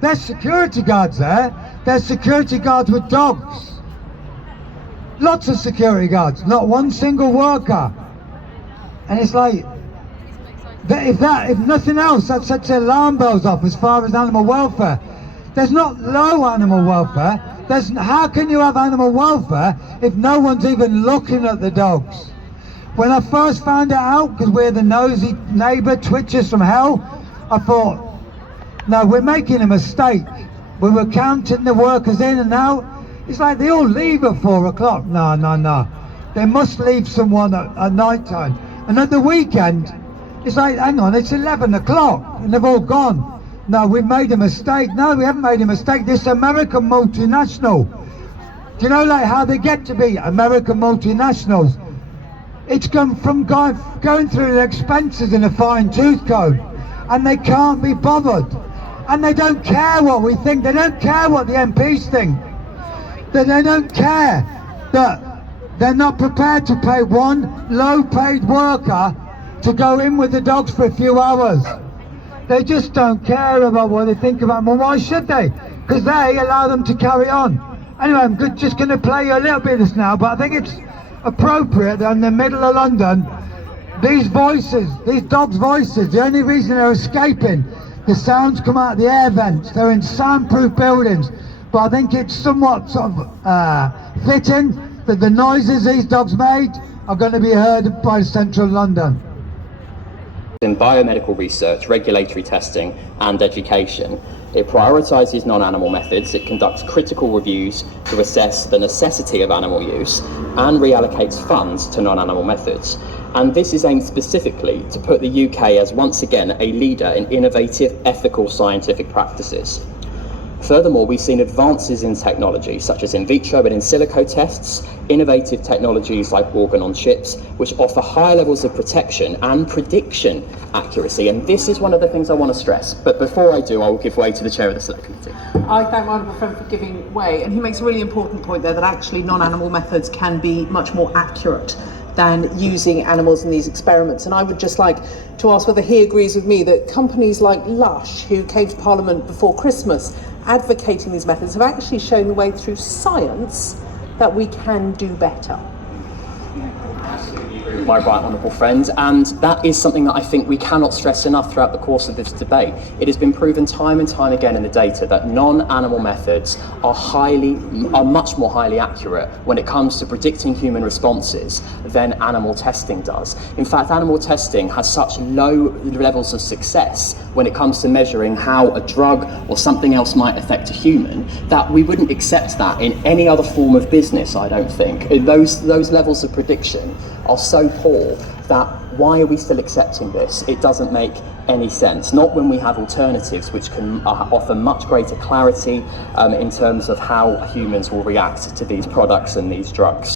There's security guards there. There's security guards with dogs. Lots of security guards, not one single worker. And it's like, if nothing else, that sets the alarm bells off as far as animal welfare. There's not low animal welfare. How can you have animal welfare if no one's even looking at the dogs? When I first found it out, because we're the nosy neighbour twitchers from hell, I thought, no, we're making a mistake. We were counting the workers in and out. It's like they all leave at 4 o'clock. No. They must leave someone at night time. And at the weekend, it's like, hang on, it's 11 o'clock and they've all gone. No, we've made a mistake. No, we haven't made a mistake. This American multinational. Do you know like how they get to be American multinationals? It's come from going through the expenses in a fine tooth comb, and they can't be bothered. And they don't care what we think. They don't care what the MPs think. They don't care that they're not prepared to pay one low-paid worker to go in with the dogs for a few hours. They just don't care about what they think about them. Well, why should they? Because they allow them to carry on. Anyway, I'm just going to play you a little bit of this now, but I think it's appropriate that in the middle of London, these voices, these dogs' voices, the only reason they're escaping, the sounds come out of the air vents. They're in soundproof buildings. But I think it's somewhat sort of fitting that the noises these dogs made are going to be heard by central London. In biomedical research, regulatory testing and education, it prioritises non-animal methods, it conducts critical reviews to assess the necessity of animal use and reallocates funds to non-animal methods. And this is aimed specifically to put the UK as once again a leader in innovative, ethical scientific practices. Furthermore, we've seen advances in technology such as in vitro and in silico tests, innovative technologies like organ-on-chips, which offer higher levels of protection and prediction accuracy. And this is one of the things I want to stress. But before I do, I will give way to the chair of the Select Committee. I thank my honourable friend for giving way, and he makes a really important point there that actually non-animal methods can be much more accurate than using animals in these experiments. And I would just like to ask whether he agrees with me that companies like Lush, who came to Parliament before Christmas advocating these methods, have actually shown the way through science that we can do better. My right honourable friend, and that is something that I think we cannot stress enough throughout the course of this debate. It has been proven time and time again in the data that non-animal methods are much more highly accurate when it comes to predicting human responses than animal testing does. In fact, animal testing has such low levels of success when it comes to measuring how a drug or something else might affect a human that we wouldn't accept that in any other form of business, I don't think. Those levels of prediction are so poor that why are we still accepting this? It doesn't make any sense. Not when we have alternatives which can offer much greater clarity in terms of how humans will react to these products and these drugs.